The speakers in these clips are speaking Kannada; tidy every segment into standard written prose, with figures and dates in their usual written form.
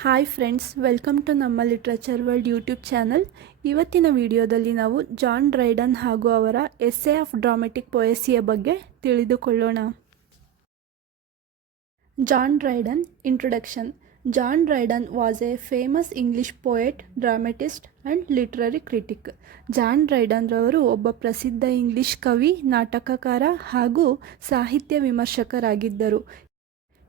ಹಾಯ್ ಫ್ರೆಂಡ್ಸ್, ವೆಲ್ಕಮ್ ಟು ನಮ್ಮ ಲಿಟ್ರೇಚರ್ ವರ್ಲ್ಡ್ ಯೂಟ್ಯೂಬ್ ಚಾನಲ್. ಇವತ್ತಿನ ವಿಡಿಯೋದಲ್ಲಿ ನಾವು ಜಾನ್ ಡ್ರೈಡನ್ ಹಾಗೂ ಅವರ ಎಸ್ಸೆ ಆಫ್ ಡ್ರಾಮೆಟಿಕ್ ಪೊಯಸಿಯ ಬಗ್ಗೆ ತಿಳಿದುಕೊಳ್ಳೋಣ. John Dryden introduction. John Dryden was a famous English poet, dramatist and literary critic. John Dryden ರವರು ಒಬ್ಬ ಪ್ರಸಿದ್ಧ ಇಂಗ್ಲಿಷ್ ಕವಿ, ನಾಟಕಕಾರ ಹಾಗೂ ಸಾಹಿತ್ಯ ವಿಮರ್ಶಕರಾಗಿದ್ದರು.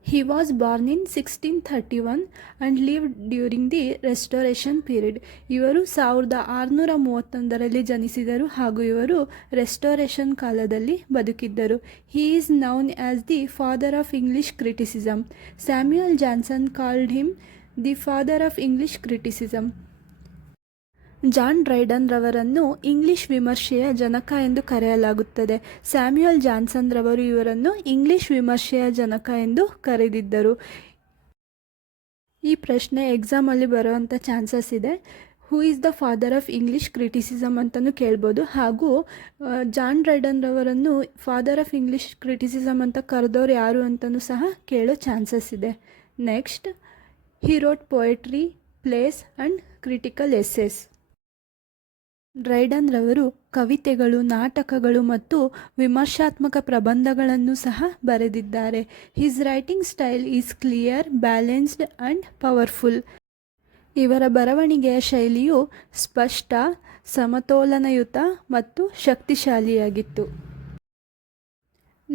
He was born in 1631 and lived during the Restoration period. ಇವರು 1631ರಲ್ಲಿ ಜನಿಸಿದರು ಹಾಗೂ ಇವರು ರೆಸ್ಟೋರೇಷನ್ ಕಾಲದಲ್ಲಿ ಬದುಕಿದ್ದರು. He is known as the father of English criticism. Samuel Johnson called him the father of English criticism. John Dryden ರವರನ್ನು ಇಂಗ್ಲಿಷ್ ವಿಮರ್ಶೆಯ ಜನಕ ಎಂದು ಕರೆಯಲಾಗುತ್ತದೆ. ಸ್ಯಾಮ್ಯುಯಲ್ ಜಾನ್ಸನ್ ರವರು ಇವರನ್ನು ಇಂಗ್ಲಿಷ್ ವಿಮರ್ಶೆಯ ಜನಕ ಎಂದು ಕರೆದಿದ್ದರು. ಈ ಪ್ರಶ್ನೆ ಎಕ್ಸಾಮಲ್ಲಿ ಬರುವಂಥ ಚಾನ್ಸಸ್ ಇದೆ. Who is the father of English criticism ಅಂತಲೂ ಕೇಳ್ಬೋದು. ಹಾಗೂ ಜಾನ್ ಡ್ರೈಡನ್ ರವರನ್ನು ಫಾದರ್ ಆಫ್ ಇಂಗ್ಲಿಷ್ ಕ್ರಿಟಿಸಿಸಮ್ ಅಂತ ಕರೆದವ್ರು ಯಾರು ಅಂತಲೂ ಸಹ ಕೇಳೋ ಚಾನ್ಸಸ್ ಇದೆ. Next, he wrote poetry, plays and critical essays. Dryden ರವರು ಕವಿತೆಗಳು, ನಾಟಕಗಳು ಮತ್ತು ವಿಮರ್ಶಾತ್ಮಕ ಪ್ರಬಂಧಗಳನ್ನು ಸಹ ಬರೆದಿದ್ದಾರೆ. His writing style is clear, balanced and powerful. ಇವರ ಬರವಣಿಗೆಯ ಶೈಲಿಯು ಸ್ಪಷ್ಟ, ಸಮತೋಲನಯುತ ಮತ್ತು ಶಕ್ತಿಶಾಲಿಯಾಗಿತ್ತು.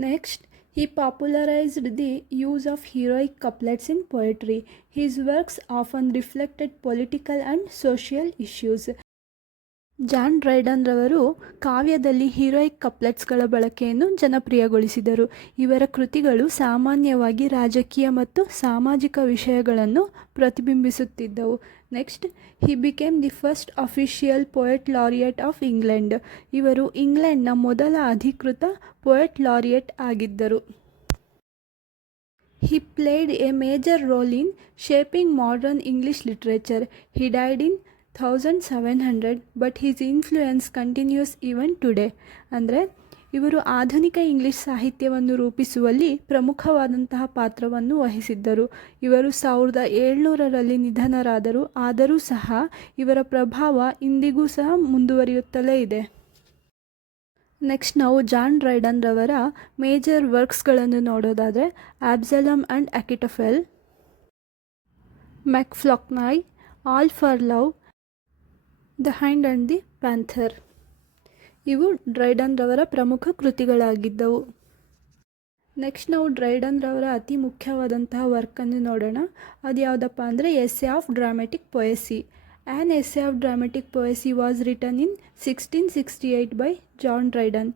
Next, he popularized the use of heroic couplets in poetry. His works often reflected political and social issues. John Dryden ರವರು ಕಾವ್ಯದಲ್ಲಿ ಹೀರೋಯಿಕ್ ಕಪ್ಲೆಟ್ಸ್ಗಳ ಬಳಕೆಯನ್ನು ಜನಪ್ರಿಯಗೊಳಿಸಿದರು. ಇವರ ಕೃತಿಗಳು ಸಾಮಾನ್ಯವಾಗಿ ರಾಜಕೀಯ ಮತ್ತು ಸಾಮಾಜಿಕ ವಿಷಯಗಳನ್ನು ಪ್ರತಿಬಿಂಬಿಸುತ್ತಿದ್ದವು. Next, he became the first official poet laureate of England. ಇವರು ಇಂಗ್ಲೆಂಡ್ನ ಮೊದಲ ಅಧಿಕೃತ ಪೊಯೆಟ್ ಲಾರಿಯೇಟ್ ಆಗಿದ್ದರು. He played a major role in shaping modern English literature. He died in 1700, but his influence continues even today. ಅಂದರೆ ಇವರು ಆಧುನಿಕ ಇಂಗ್ಲಿಷ್ ಸಾಹಿತ್ಯವನ್ನು ರೂಪಿಸುವಲ್ಲಿ ಪ್ರಮುಖವಾದಂತಹ ಪಾತ್ರವನ್ನು ವಹಿಸಿದ್ದರು. ಇವರು 1700ರಲ್ಲಿ ನಿಧನರಾದರು. ಆದರೂ ಸಹ ಇವರ ಪ್ರಭಾವ ಇಂದಿಗೂ ಸಹ ಮುಂದುವರಿಯುತ್ತಲೇ ಇದೆ. ನೆಕ್ಸ್ಟ್, ನಾವು ಜಾನ್ ಡ್ರೈಡನ್ ರವರ ಮೇಜರ್ ವರ್ಕ್ಸ್ಗಳನ್ನು ನೋಡೋದಾದರೆ Absalom and Achitophel, MacFlecknoe, All for Love, the Hind and the Panther. ಇವು ಡ್ರೈಡನ್ ರವರ ಪ್ರಮುಖ ಕೃತಿಗಳಾಗಿದ್ದವು. ನೆಕ್ಸ್ಟ್, ನಾವು ಡ್ರೈಡನ್ ರವರ ಅತಿ ಮುಖ್ಯವಾದಂತಹ ವರ್ಕನ್ನು ನೋಡೋಣ. ಅದು ಯಾವುದಪ್ಪ ಅಂದರೆ essay of dramatic poesy. An essay of dramatic poesy was written in 1668 by John Dryden.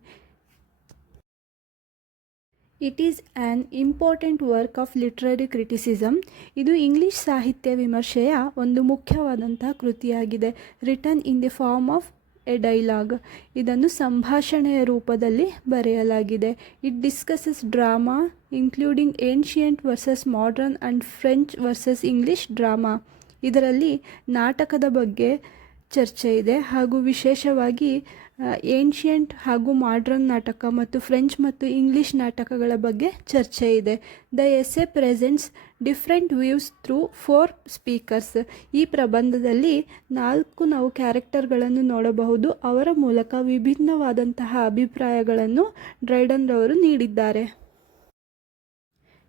It is an important work of literary criticism. ಇದು ಇಂಗ್ಲಿಷ್ ಸಾಹಿತ್ಯ ವಿಮರ್ಶೆಯ ಒಂದು ಮುಖ್ಯವಾದಂತಹ ಕೃತಿಯಾಗಿದೆ. Written in the form of a dialogue. ಇದನ್ನು ಸಂಭಾಷಣೆಯ ರೂಪದಲ್ಲಿ ಬರೆಯಲಾಗಿದೆ. It discusses drama including ancient versus modern and French versus English drama. ಇದರಲ್ಲಿ ನಾಟಕದ ಬಗ್ಗೆ ಚರ್ಚೆ ಇದೆ ಹಾಗೂ ವಿಶೇಷವಾಗಿ ಏನ್ಷಿಯಂಟ್ ಹಾಗೂ ಮಾಡ್ರನ್ ನಾಟಕ ಮತ್ತು ಫ್ರೆಂಚ್ ಮತ್ತು ಇಂಗ್ಲಿಷ್ ನಾಟಕಗಳ ಬಗ್ಗೆ ಚರ್ಚೆ ಇದೆ. The essay presents different views through 4 speakers. ಈ ಪ್ರಬಂಧದಲ್ಲಿ 4 ನಾವು ಕ್ಯಾರೆಕ್ಟರ್ಗಳನ್ನು ನೋಡಬಹುದು. ಅವರ ಮೂಲಕ ವಿಭಿನ್ನವಾದಂತಹ ಅಭಿಪ್ರಾಯಗಳನ್ನು ಡ್ರೈಡನ್ ರವರು ನೀಡಿದ್ದಾರೆ.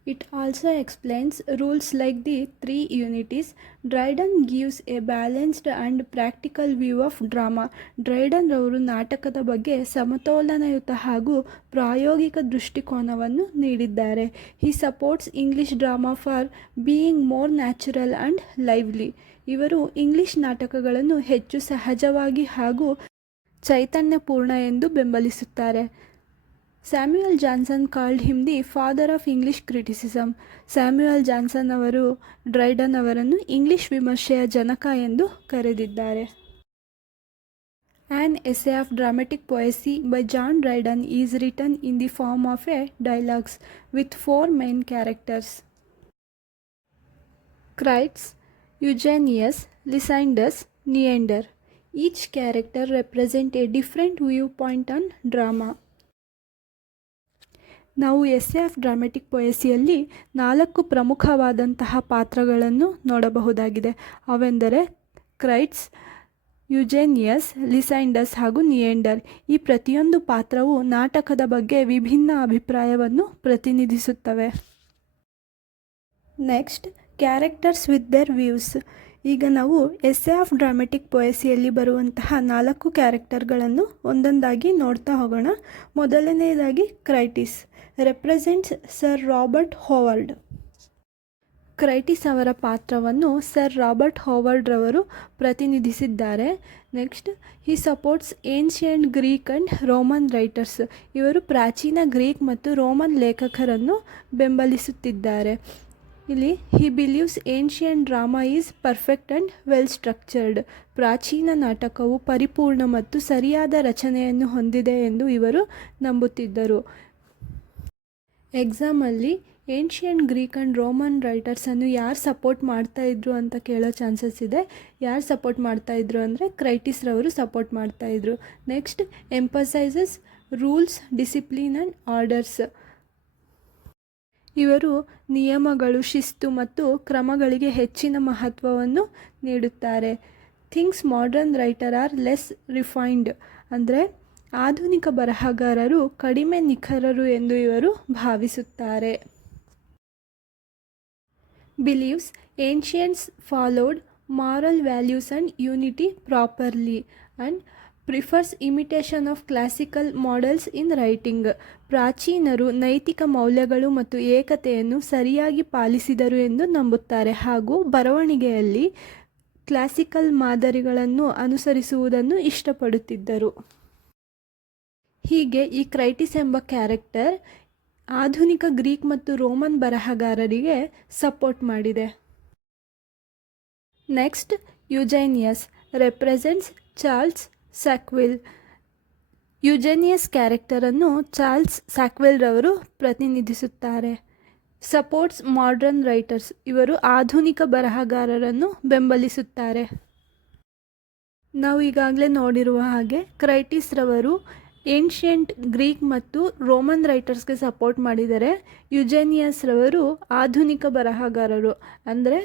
It also explains rules like the 3 unities. Dryden gives a balanced and practical view of drama. ಡ್ರೈಡನ್ ರವರು ನಾಟಕದ ಬಗ್ಗೆ ಸಮತೋಲನಯುತ ಹಾಗೂ ಪ್ರಾಯೋಗಿಕ ದೃಷ್ಟಿಕೋನವನ್ನು ನೀಡಿದ್ದಾರೆ. He supports English drama for being more natural and lively. ಇವರು ಇಂಗ್ಲಿಷ್ ನಾಟಕಗಳನ್ನು ಹೆಚ್ಚು ಸಹಜವಾಗಿ ಹಾಗೂ ಚೈತನ್ಯಪೂರ್ಣ ಎಂದು ಬೆಂಬಲಿಸುತ್ತಾರೆ. Samuel Johnson called him the father of English criticism. Samuel Johnson ಅವರು ಡ್ರೈಡನ್ ಅವರನ್ನು ಇಂಗ್ಲಿಷ್ ವಿಮರ್ಶೆಯ ಜನಕ ಎಂದು ಕರೆದಿದ್ದಾರೆ. An essay of dramatic poesy by John Dryden is written in the form of a dialogues with 4 main characters: Crites, Eugenius, Lisideius, Neander. Each character represent a different viewpoint on drama. ನಾವು ಎಸ್ಸೆ ಆಫ್ ಡ್ರಾಮೆಟಿಕ್ ಪೊಯೆಸಿಯಲ್ಲಿ 4 ಪ್ರಮುಖವಾದಂತಹ ಪಾತ್ರಗಳನ್ನು ನೋಡಬಹುದಾಗಿದೆ. ಅವೆಂದರೆ ಕ್ರೈಟ್ಸ್, ಯುಜೇನಿಯಸ್, ಲಿಸೈಂಡಸ್ ಹಾಗೂ ನಿಯೆಂಡರ್. ಈ ಪ್ರತಿಯೊಂದು ಪಾತ್ರವು ನಾಟಕದ ಬಗ್ಗೆ ವಿಭಿನ್ನ ಅಭಿಪ್ರಾಯವನ್ನು ಪ್ರತಿನಿಧಿಸುತ್ತವೆ. Next, characters with their views. ಈಗ ನಾವು ಎಸ್ಸೆ ಆಫ್ ಡ್ರಾಮೆಟಿಕ್ ಪೊಯೆಸಿಯಲ್ಲಿ ಬರುವಂತಹ 4 ಕ್ಯಾರೆಕ್ಟರ್ಗಳನ್ನು ಒಂದೊಂದಾಗಿ ನೋಡ್ತಾ ಹೋಗೋಣ. ಮೊದಲನೆಯದಾಗಿ Crites represents sir Robert Howard. Crites ಅವರ ಪಾತ್ರವನ್ನು ಸರ್ ರಾಬರ್ಟ್ ಹೋವರ್ಡ್ ರವರು ಪ್ರತಿನಿಧಿಸಿದ್ದಾರೆ. Next, he supports ancient Greek and Roman writers. ಇವರು ಪ್ರಾಚೀನ ಗ್ರೀಕ್ ಮತ್ತು ರೋಮನ್ ಲೇಖಕರನ್ನು ಬೆಂಬಲಿಸುತ್ತಿದ್ದಾರೆ. ಇಲ್ಲಿ he believes ancient drama is perfect and well structured. ಪ್ರಾಚೀನ ನಾಟಕವು ಪರಿಪೂರ್ಣ ಮತ್ತು ಸರಿಯಾದ ರಚನೆಯನ್ನು ಹೊಂದಿದೆ ಎಂದು ಇವರು ನಂಬುತ್ತಿದ್ದರು. ಎಕ್ಸಾಮಲ್ಲಿ ಏನ್ಷಿಯಂಟ್ ಗ್ರೀಕ್ ಆ್ಯಂಡ್ ರೋಮನ್ ರೈಟರ್ಸನ್ನು ಯಾರು ಸಪೋರ್ಟ್ ಮಾಡ್ತಾಯಿದ್ರು ಅಂತ ಕೇಳೋ ಚಾನ್ಸಸ್ ಇದೆ. ಯಾರು ಸಪೋರ್ಟ್ ಮಾಡ್ತಾಯಿದ್ರು ಅಂದರೆ ಕ್ರೈಟಿಸ್ ರವರು ಸಪೋರ್ಟ್ ಮಾಡ್ತಾಯಿದ್ರು. Next, emphasises rules, discipline and orders. ಇವರು ನಿಯಮಗಳು, ಶಿಸ್ತು ಮತ್ತು ಕ್ರಮಗಳಿಗೆ ಹೆಚ್ಚಿನ ಮಹತ್ವವನ್ನು ನೀಡುತ್ತಾರೆ. Thinks modern writer are less refined. ಅಂದರೆ ಆಧುನಿಕ ಬರಹಗಾರರು ಕಡಿಮೆ ನಿಖರರು ಎಂದು ಇವರು ಭಾವಿಸುತ್ತಾರೆ. Believes ancients followed moral values and unity properly and prefers imitation of classical models in writing. ಪ್ರಾಚೀನರು ನೈತಿಕ ಮೌಲ್ಯಗಳು ಮತ್ತು ಏಕತೆಯನ್ನು ಸರಿಯಾಗಿ ಪಾಲಿಸಿದರು ಎಂದು ನಂಬುತ್ತಾರೆ ಹಾಗೂ ಬರವಣಿಗೆಯಲ್ಲಿ ಕ್ಲಾಸಿಕಲ್ ಮಾದರಿಗಳನ್ನು ಅನುಸರಿಸುವುದನ್ನು ಇಷ್ಟಪಡುತ್ತಿದ್ದರು. ಹೀಗೆ ಈ ಕ್ರೈಟಿಸ್ ಎಂಬ ಕ್ಯಾರೆಕ್ಟರ್ ಆಧುನಿಕ ಗ್ರೀಕ್ ಮತ್ತು ರೋಮನ್ ಬರಹಗಾರರಿಗೆ ಸಪೋರ್ಟ್ ಮಾಡಿದೆ. Next, Eugenius represents Charles Sackville. Eugenius ಕ್ಯಾರೆಕ್ಟರನ್ನು ಚಾರ್ಲ್ಸ್ ಸ್ಯಾಕ್ವಿಲ್ ರವರು ಪ್ರತಿನಿಧಿಸುತ್ತಾರೆ. Supports modern writers. ಇವರು ಆಧುನಿಕ ಬರಹಗಾರರನ್ನು ಬೆಂಬಲಿಸುತ್ತಾರೆ. ನಾವು ಈಗಾಗಲೇ ನೋಡಿರುವ ಹಾಗೆ ಕ್ರೈಟಿಸ್ ರವರು ಏನ್ಷಿಯಂಟ್ ಗ್ರೀಕ್ ಮತ್ತು ರೋಮನ್ ರೈಟರ್ಸ್ಗೆ ಸಪೋರ್ಟ್ ಮಾಡಿದರೆ, ಯುಜೇನಿಯಸ್ ರವರು ಆಧುನಿಕ ಬರಹಗಾರರು ಅಂದರೆ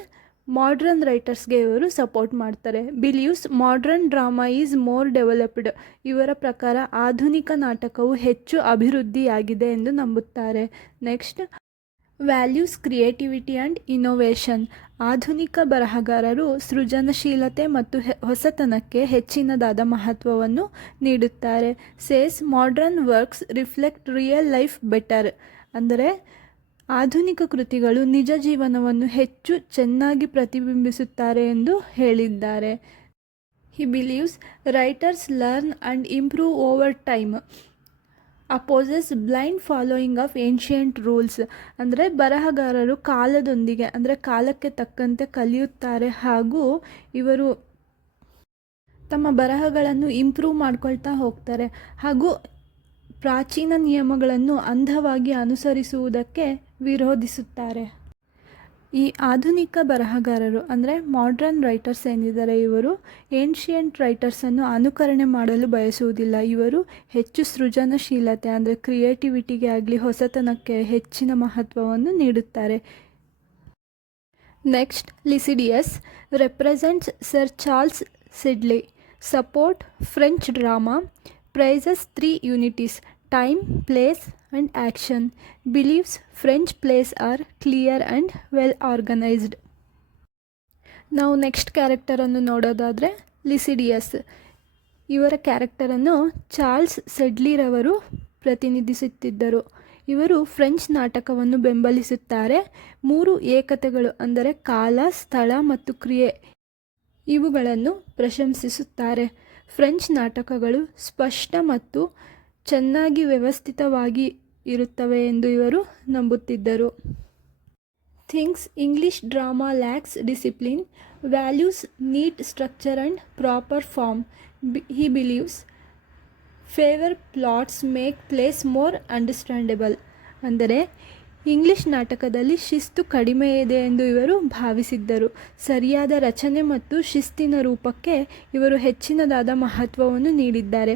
ಮಾಡ್ರನ್ ರೈಟರ್ಸ್ಗೆ ಇವರು ಸಪೋರ್ಟ್ ಮಾಡ್ತಾರೆ. Believes modern drama is more developed. ಇವರ ಪ್ರಕಾರ ಆಧುನಿಕ ನಾಟಕವು ಹೆಚ್ಚು ಅಭಿವೃದ್ಧಿಯಾಗಿದೆ ಎಂದು ನಂಬುತ್ತಾರೆ. Next, values creativity and innovation. ಆಧುನಿಕ ಬರಹಗಾರರು ಸೃಜನಶೀಲತೆ ಮತ್ತು ಹೊಸತನಕ್ಕೆ ಹೆಚ್ಚಿನದಾದ ಮಹತ್ವವನ್ನು ನೀಡುತ್ತಾರೆ. Says modern works reflect real life better. ಅಂದರೆ ಆಧುನಿಕ ಕೃತಿಗಳು ನಿಜ ಜೀವನವನ್ನು ಹೆಚ್ಚು ಚೆನ್ನಾಗಿ ಪ್ರತಿಬಿಂಬಿಸುತ್ತಾರೆ ಎಂದು ಹೇಳಿದ್ದಾರೆ. He believes writers learn and improve over time. Opposes blind following of ancient rules. ಅಂದರೆ ಬರಹಗಾರರು ಕಾಲದೊಂದಿಗೆ ಅಂದರೆ ಕಾಲಕ್ಕೆ ತಕ್ಕಂತೆ ಕಲಿಯುತ್ತಾರೆ ಹಾಗೂ ಇವರು ತಮ್ಮ ಬರಹಗಳನ್ನು ಇಂಪ್ರೂವ್ ಮಾಡ್ಕೊಳ್ತಾ ಹೋಗ್ತಾರೆ ಹಾಗೂ ಪ್ರಾಚೀನ ನಿಯಮಗಳನ್ನು ಅಂಧವಾಗಿ ಅನುಸರಿಸುವುದಕ್ಕೆ ವಿರೋಧಿಸುತ್ತಾರೆ. ಈ ಆಧುನಿಕ ಬರಹಗಾರರು ಅಂದರೆ ಮಾಡ್ರನ್ ರೈಟರ್ಸ್ ಏನಿದ್ದಾರೆ, ಇವರು ಏನ್ಷಿಯಂಟ್ ರೈಟರ್ಸನ್ನು ಅನುಕರಣೆ ಮಾಡಲು ಬಯಸುವುದಿಲ್ಲ. ಇವರು ಹೆಚ್ಚು ಸೃಜನಶೀಲತೆ ಅಂದರೆ ಕ್ರಿಯೇಟಿವಿಟಿಗೆ ಆಗಲಿ ಹೊಸತನಕ್ಕೆ ಹೆಚ್ಚಿನ ಮಹತ್ವವನ್ನು ನೀಡುತ್ತಾರೆ. Next, Lisideius represents sir Charles Sedley. Support French drama. Praises 3 unities time, place and action. Believes French plays are clear and well organized. ನಾವು ನೆಕ್ಸ್ಟ್ ಕ್ಯಾರೆಕ್ಟರನ್ನು ನೋಡೋದಾದರೆ ಲಿಸಿಡಿಯಸ್. ಇವರ ಕ್ಯಾರೆಕ್ಟರನ್ನು ಚಾರ್ಲ್ಸ್ ಸೆಡ್ಲಿರವರು ಪ್ರತಿನಿಧಿಸುತ್ತಿದ್ದರು. ಇವರು ಫ್ರೆಂಚ್ ನಾಟಕವನ್ನು ಬೆಂಬಲಿಸುತ್ತಾರೆ. 3 ಏಕತೆಗಳು ಅಂದರೆ ಕಾಲ, ಸ್ಥಳ ಮತ್ತು ಕ್ರಿಯೆ ಇವುಗಳನ್ನು ಪ್ರಶಂಸಿಸುತ್ತಾರೆ. ಫ್ರೆಂಚ್ ನಾಟಕಗಳು ಸ್ಪಷ್ಟ ಮತ್ತು ಚೆನ್ನಾಗಿ ವ್ಯವಸ್ಥಿತವಾಗಿ ಇರುತ್ತವೆ ಎಂದು ಇವರು ನಂಬುತ್ತಿದ್ದರು. Thinks English drama lacks discipline. Values neat structure and proper form. He believes favour plots make plays more understandable. ಅಂದರೆ ಇಂಗ್ಲಿಷ್ ನಾಟಕದಲ್ಲಿ ಶಿಸ್ತು ಕಡಿಮೆ ಇದೆ ಎಂದು ಇವರು ಭಾವಿಸಿದ್ದರು. ಸರಿಯಾದ ರಚನೆ ಮತ್ತು ಶಿಸ್ತಿನ ರೂಪಕ್ಕೆ ಇವರು ಹೆಚ್ಚಿನದಾದ ಮಹತ್ವವನ್ನು ನೀಡಿದ್ದಾರೆ.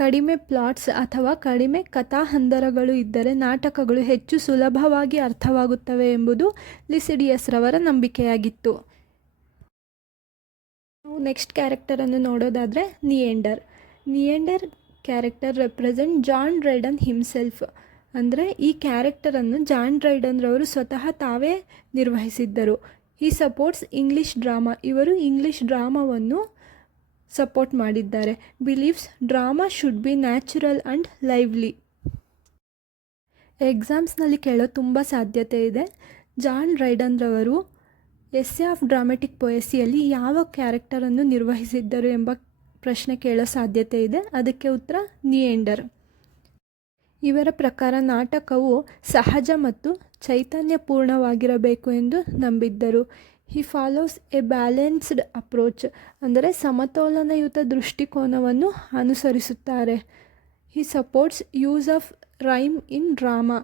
ಕಡಿಮೆ ಪ್ಲಾಟ್ಸ್ ಅಥವಾ ಕಡಿಮೆ ಕಥಾಹಂದರಗಳು ಇದ್ದರೆ ನಾಟಕಗಳು ಹೆಚ್ಚು ಸುಲಭವಾಗಿ ಅರ್ಥವಾಗುತ್ತವೆ ಎಂಬುದು ಲಿಸಿಡಿಯಸ್ ರವರ ನಂಬಿಕೆಯಾಗಿತ್ತು. ನಾವು ನೆಕ್ಸ್ಟ್ ಕ್ಯಾರೆಕ್ಟರನ್ನು ನೋಡೋದಾದರೆ Neander character represent John Dryden himself. ಅಂದರೆ ಈ ಕ್ಯಾರೆಕ್ಟರನ್ನು ಜಾನ್ ಡ್ರೈಡನ್ ರವರು ಸ್ವತಃ ತಾವೇ ನಿರ್ವಹಿಸಿದ್ದರು. He supports English drama. ಇವರು ಇಂಗ್ಲಿಷ್ ಡ್ರಾಮಾವನ್ನು ಸಪೋರ್ಟ್ ಮಾಡಿದ್ದಾರೆ. Believes drama should be natural and lively. ಎಕ್ಸಾಮ್ಸ್ನಲ್ಲಿ ಕೇಳೋ ತುಂಬ ಸಾಧ್ಯತೆ ಇದೆ. ಜಾನ್ ಡ್ರೈಡನ್ ರವರು ಎಸ್ಸೆ ಆಫ್ ಡ್ರಾಮೆಟಿಕ್ ಪೊಯೆಸಿಯಲ್ಲಿ ಯಾವ ಕ್ಯಾರೆಕ್ಟರನ್ನು ನಿರ್ವಹಿಸಿದ್ದರು ಎಂಬ ಪ್ರಶ್ನೆ ಕೇಳೋ ಸಾಧ್ಯತೆ ಇದೆ. ಅದಕ್ಕೆ ಉತ್ತರ ನಿಯೆಂಡರ್. ಇವರ ಪ್ರಕಾರ ನಾಟಕವು ಸಹಜ ಮತ್ತು ಚೈತನ್ಯಪೂರ್ಣವಾಗಿರಬೇಕು ಎಂದು ನಂಬಿದ್ದರು. He follows a balanced approach. ಅಂದರೆ ಸಮತೋಲನಯುತ ದೃಷ್ಟಿಕೋನವನ್ನು ಅನುಸರಿಸುತ್ತಾರೆ. He supports use of rhyme in drama.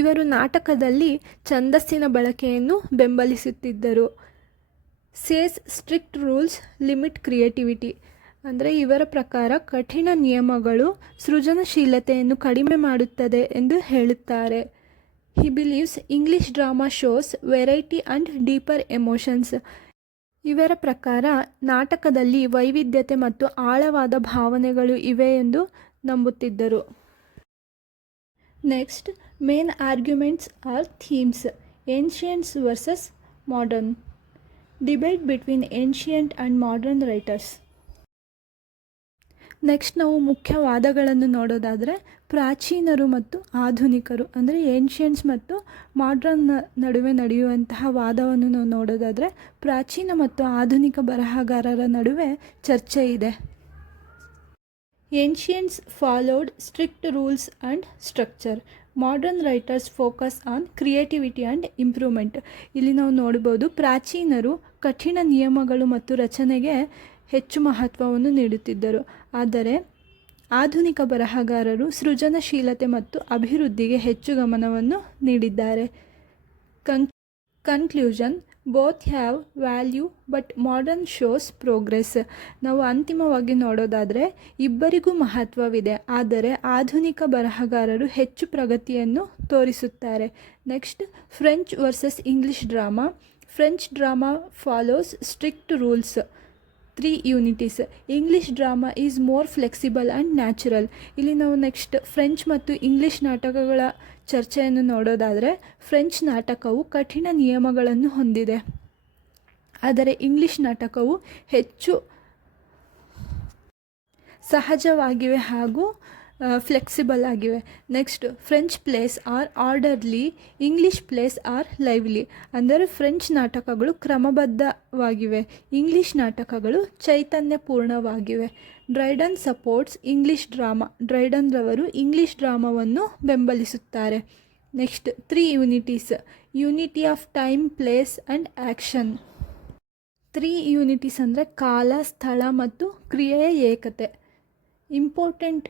ಇವರು ನಾಟಕದಲ್ಲಿ ಛಂದಸ್ಸಿನ ಬಳಕೆಯನ್ನು ಬೆಂಬಲಿಸುತ್ತಿದ್ದರು. Says strict rules limit creativity. ಅಂದರೆ ಇವರ ಪ್ರಕಾರ ಕಠಿಣ ನಿಯಮಗಳು ಸೃಜನಶೀಲತೆಯನ್ನು ಕಡಿಮೆ ಮಾಡುತ್ತದೆ ಎಂದು ಹೇಳುತ್ತಾರೆ. He believes English drama shows variety and deeper emotions. ಇವರ ಪ್ರಕಾರ ನಾಟಕದಲ್ಲಿ ವೈವಿಧ್ಯತೆ ಮತ್ತು ಆಳವಾದ ಭಾವನೆಗಳು ಇವೆ ಎಂದು ನಂಬುತ್ತಿದ್ದರು. Next, main arguments or themes. Ancients versus modern. Debate between ancient and modern writers. Next ನಾವು ಮುಖ್ಯ ವಾದಗಳನ್ನು ನೋಡೋದಾದರೆ ಪ್ರಾಚೀನರು ಮತ್ತು ಆಧುನಿಕರು. ಅಂದರೆ ಏನ್ಷಿಯಂಟ್ಸ್ ಮತ್ತು ಮಾಡ್ರನ್ ನಡುವೆ ನಡೆಯುವಂತಹ ವಾದವನ್ನು ನಾವು ನೋಡೋದಾದರೆ ಪ್ರಾಚೀನ ಮತ್ತು ಆಧುನಿಕ ಬರಹಗಾರರ ನಡುವೆ ಚರ್ಚೆ ಇದೆ. Ancients followed strict rules and structure. Modern writers focus on creativity and improvement. ಇಲ್ಲಿ ನಾವು ನೋಡ್ಬೋದು ಪ್ರಾಚೀನರು ಕಠಿಣ ನಿಯಮಗಳು ಮತ್ತು ರಚನೆಗೆ ಹೆಚ್ಚು ಮಹತ್ವವನ್ನು ನೀಡುತ್ತಿದ್ದರು. ಆದರೆ ಆಧುನಿಕ ಬರಹಗಾರರು ಸೃಜನಶೀಲತೆ ಮತ್ತು ಅಭಿವೃದ್ಧಿಗೆ ಹೆಚ್ಚು ಗಮನವನ್ನು ನೀಡಿದ್ದಾರೆ. Conclusion, both have value but modern shows progress. ನಾವು ಅಂತಿಮವಾಗಿ ನೋಡೋದಾದರೆ ಇಬ್ಬರಿಗೂ ಮಹತ್ವವಿದೆ, ಆದರೆ ಆಧುನಿಕ ಬರಹಗಾರರು ಹೆಚ್ಚು ಪ್ರಗತಿಯನ್ನು ತೋರಿಸುತ್ತಾರೆ. Next, French versus English drama. French drama follows strict rules. 3 unities. English drama is more flexible and natural. ಇಲ್ಲಿ ನಾವು ನೆಕ್ಸ್ಟ್ ಫ್ರೆಂಚ್ ಮತ್ತು ಇಂಗ್ಲಿಷ್ ನಾಟಕಗಳ ಚರ್ಚೆಯನ್ನು ನೋಡೋದಾದರೆ ಫ್ರೆಂಚ್ ನಾಟಕವು ಕಠಿಣ ನಿಯಮಗಳನ್ನು ಹೊಂದಿದೆ, ಆದರೆ ಇಂಗ್ಲಿಷ್ ನಾಟಕವು ಹೆಚ್ಚು ಸಹಜವಾಗಿವೆ ಹಾಗೂ ಫ್ಲೆಕ್ಸಿಬಲ್ ಆಗಿವೆ. Next, French plays are orderly, English plays are lively. ಅಂದರೆ ಫ್ರೆಂಚ್ ನಾಟಕಗಳು ಕ್ರಮಬದ್ಧವಾಗಿವೆ, ಇಂಗ್ಲಿಷ್ ನಾಟಕಗಳು ಚೈತನ್ಯಪೂರ್ಣವಾಗಿವೆ. Dryden supports English drama. Dryden ರವರು ಇಂಗ್ಲಿಷ್ ಡ್ರಾಮಾವನ್ನು ಬೆಂಬಲಿಸುತ್ತಾರೆ. Next, 3 unities. Unity of time, place and action. 3 unities ಅಂದರೆ ಕಾಲ, ಸ್ಥಳ ಮತ್ತು ಕ್ರಿಯೆಯ ಏಕತೆ. Important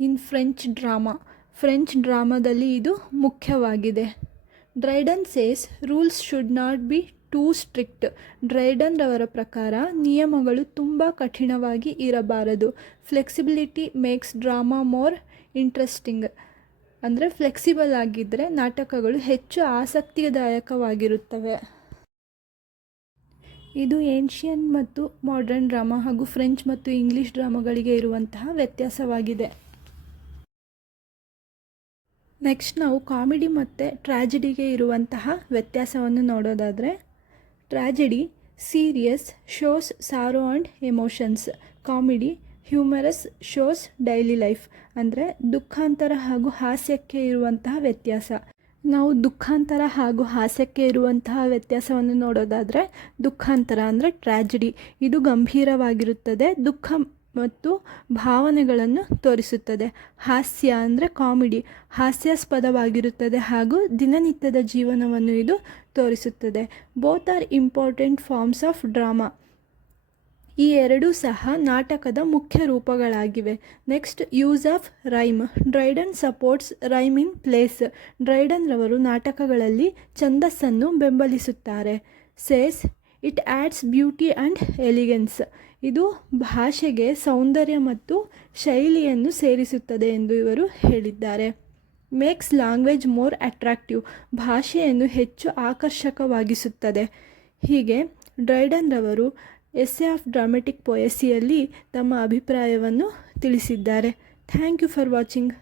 in French drama. French ಡ್ರಾಮಾದಲ್ಲಿ ಇದು ಮುಖ್ಯವಾಗಿದೆ. Dryden says rules should not be too strict. Dryden ರವರ ಪ್ರಕಾರ ನಿಯಮಗಳು ತುಂಬ ಕಠಿಣವಾಗಿ ಇರಬಾರದು. Flexibility makes drama more interesting. ಅಂದರೆ ಫ್ಲೆಕ್ಸಿಬಲ್ ಆಗಿದ್ದರೆ ನಾಟಕಗಳು ಹೆಚ್ಚು ಆಸಕ್ತಿದಾಯಕವಾಗಿರುತ್ತವೆ. ಇದು ಏನ್ಷಿಯನ್ ಮತ್ತು ಮಾಡರ್ನ್ ಡ್ರಾಮಾ ಹಾಗೂ ಫ್ರೆಂಚ್ ಮತ್ತು ಇಂಗ್ಲಿಷ್ ಡ್ರಾಮಾಗಳಿಗೆ ಇರುವಂತಹ ವ್ಯತ್ಯಾಸವಾಗಿದೆ. ನೆಕ್ಸ್ಟ್ ನಾವು ಕಾಮಿಡಿ ಮತ್ತು ಟ್ರ್ಯಾಜಿಡಿಗೆ ಇರುವಂತಹ ವ್ಯತ್ಯಾಸವನ್ನು ನೋಡೋದಾದರೆ tragedy serious, shows sorrow and emotions. Comedy humorous, shows daily life. ಅಂದರೆ ದುಃಖಾಂತರ ಹಾಗೂ ಹಾಸ್ಯಕ್ಕೆ ಇರುವಂತಹ ವ್ಯತ್ಯಾಸ. ನಾವು ದುಃಖಾಂತರ ಹಾಗೂ ಹಾಸ್ಯಕ್ಕೆ ಇರುವಂತಹ ವ್ಯತ್ಯಾಸವನ್ನು ನೋಡೋದಾದರೆ ದುಃಖಾಂತರ ಅಂದರೆ ಟ್ರ್ಯಾಜಿಡಿ, ಇದು ಗಂಭೀರವಾಗಿರುತ್ತದೆ, ದುಃಖ ಮತ್ತು ಭಾವನೆಗಳನ್ನು ತೋರಿಸುತ್ತದೆ. ಹಾಸ್ಯ ಅಂದರೆ ಕಾಮಿಡಿ, ಹಾಸ್ಯಾಸ್ಪದವಾಗಿರುತ್ತದೆ ಹಾಗೂ ದಿನನಿತ್ಯದ ಜೀವನವನ್ನು ಇದು ತೋರಿಸುತ್ತದೆ. Both are important forms of drama. ಈ ಎರಡೂ ಸಹ ನಾಟಕದ ಮುಖ್ಯ ರೂಪಗಳಾಗಿವೆ. Next, use of rhyme. Dryden supports rhyme in plays. Dryden ರವರು ನಾಟಕಗಳಲ್ಲಿ ಛಂದಸ್ಸನ್ನು ಬೆಂಬಲಿಸುತ್ತಾರೆ. Says it adds beauty and elegance. ಇದು ಭಾಷೆಗೆ ಸೌಂದರ್ಯ ಮತ್ತು ಶೈಲಿಯನ್ನು ಸೇರಿಸುತ್ತದೆ ಎಂದು ಇವರು ಹೇಳಿದ್ದಾರೆ. Makes language more attractive. ಭಾಷೆಯನ್ನು ಹೆಚ್ಚು ಆಕರ್ಷಕವಾಗಿಸುತ್ತದೆ. ಹೀಗೆ ಡ್ರೈಡನ್ ರವರು ಎಸ್ಸೆ ಆಫ್ ಡ್ರಾಮೆಟಿಕ್ ಪೊಯಸಿಯಲ್ಲಿ ತಮ್ಮ ಅಭಿಪ್ರಾಯವನ್ನು ತಿಳಿಸಿದ್ದಾರೆ. Thank you for watching.